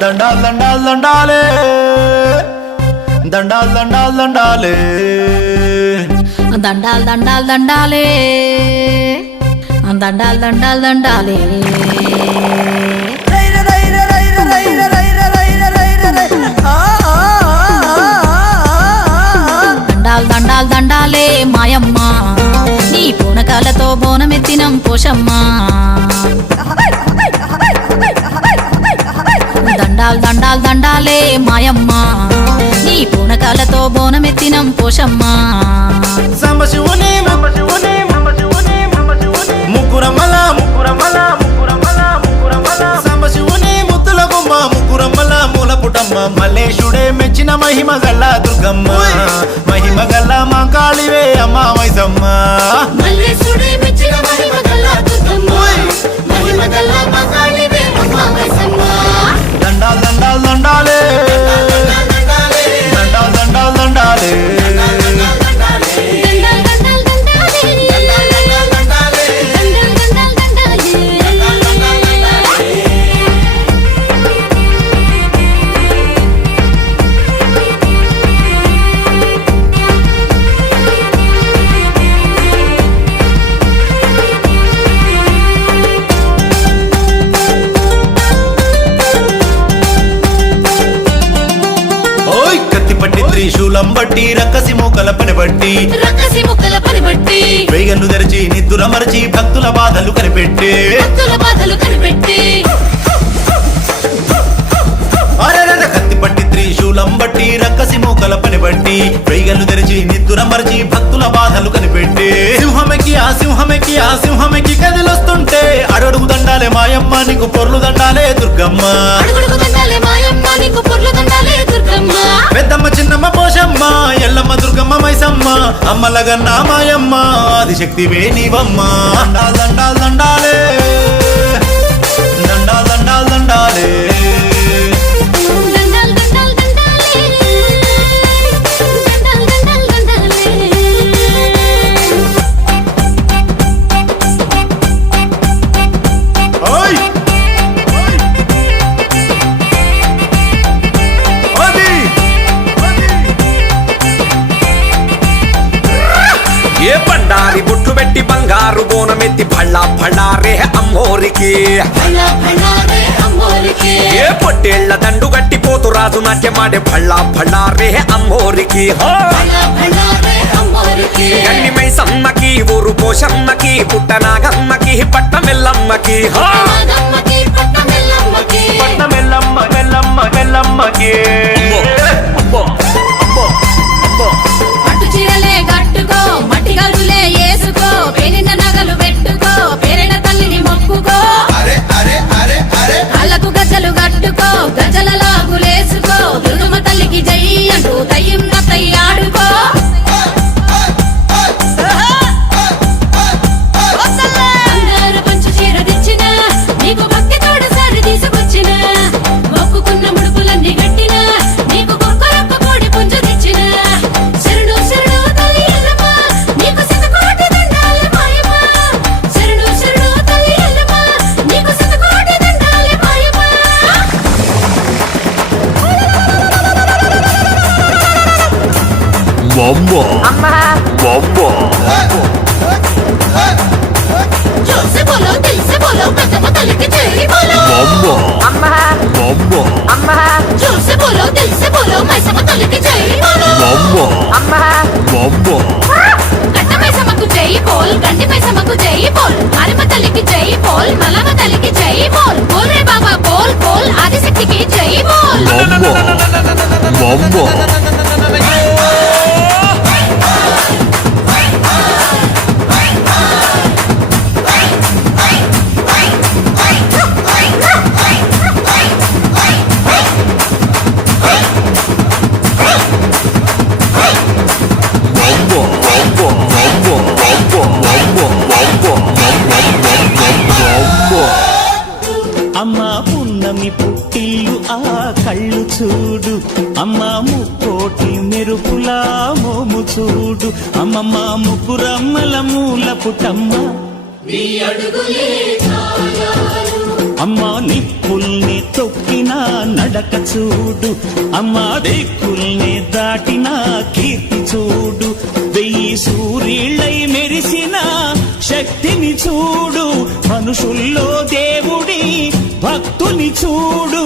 దండాల్ దండాల్ దండాలే దండాల్ దండాల్ దండాలే దండాల్ దండాల్ దండాలే దండాల్ దండాల్ దండాలే దండాల్ దండాల్ దండాలే మాయమ్మ నీ పూనకాలతో బోనమెత్తినం పోషమ్మ దండాల్ దండాల్ దండాలే మాయమ్మ నీ పూనకాలతో బోనమెత్తినం పోషమ్మ సంబశివుని ముకురమల సంబశివుని ముద్దుల బొమ్మ ముకురమల మూలపుటమ్మ మల్లేశుడే మెచ్చిన మహిమ గల్ల దుర్గమ్మ మహిమ గల్ల మా కాళివే అమ్మ మైసమ్మ మల్లేశుడే మెచ్చిన మహిమ గల్ల దుర్గమ్మ మహిమ గల్ల మా కాళివే అమ్మ మైసమ్మ దండాల్ దండాల్ దండాలే దండాల్ దండాల్ దండాలే త్రిశూలం బట్టి రక్కసి మూకల పని బట్టి వేగన్ను తెరిచి నిద్దుర మరచి భక్తుల బాధలు కనిపెట్టి కత్తి పట్టి త్రిశూలం బట్టి రక్కసి మూకల పని బట్టి వేగన్ను తెరిచి నిద్దుర మరచి భక్తుల బాధలు కనిపెట్టి సింహమెక్కి ఆ సింహమెక్కి కదిలొస్తుంటే అడుగు దండాలే మాయమ్మ నీకు పొర్లు దండాలే దుర్గమ్మ పెద్దమ్మ చిన్నమ్మ పోషమ్మ ఎల్లమ్మ దుర్గమ్మ మైసమ్మ అమ్మలగన్న మాయమ్మ ఆదిశక్తివే నీవమ్మ దండాల్ దండాల్ దండాలే దండాల్ దండాల్ దండాలే ఏ బండారి బుట్లు పెట్టి బంగారు బోనమెత్తి భళ్ళా భళ్ళారే అమ్మోరికి ఏ పొట్టేళ్ల దండు గట్టి పోతు రాజు నాట్యమాడే భళ్ళా భళ్ళారే అమ్మోరికి గన్ని మైసమ్మకి ఊరు పోషమ్మకి పుట్టనాగమ్మకి పట్టమెల్లమ్మకి పట్టమెల్లమ్మకి పట్టు చీరలే కట్టుకో మట్టి గలులే వేసుకో పేరిన నగలు పెట్టుకో పేరిన తల్లిని మొక్కుకో కళ్ళకు గజ్జలు కట్టుకో గజల లాగులేసుకో దుర్గమ్మ తల్లికి జై అంటూ దయ్యం నత్తయ్య ఆడుకో పంచు చీర తెచ్చిన నీకు భక్తి తోడు సారి తీసుకొచ్చిన మొక్కుకున్న ముడుపులన్నీ గట్టిన నీకు కొరకొరొక్క కోడి పుంజు తెచ్చిన శరణు శరణు తల్లి ఎల్లమ్మ నీకు శతకోటి దండాలే మాయమ్మ శరణు శరణు తల్లి ఎల్లమ్మ నీకు శతకోటి దండాలే మాయమ్మ जोर से बोलो दिल से बोलो పెద్దమ్మ తల్లికి జై बोलो जोर से बोलो दिल से बोलो మైసమ్మ తల్లికి జై बोलो గట్ట మైసమ్మకు జై బోల్ గండి మైసమ్మకు జై బోల్ మారమ్మ తల్లికి జై బోల్ మల్లమ్మ తల్లికి జై బోల్ బోల్ రే బాబా బోల్ బోల్ ఆదిశక్తికి జై బోల్ అమ్మా పున్నమి పుట్టిల్లు ఆ కళ్ళు చూడు అమ్మా ముక్కోటి మెరుపులా మోము చూడు అమ్మమ్మ ముగ్గురమ్మల మూల పుటమ్మ అమ్మా నిప్పుల్ని తొక్కిన నడక చూడు, అమ్మా దిక్కుల్ని దాటిన కీర్తి చూడు, 1000 సూర్యుళ్ళై మెరిసిన శక్తిని చూడు, మనుషుల్లో దేవుడి భక్తుని చూడు.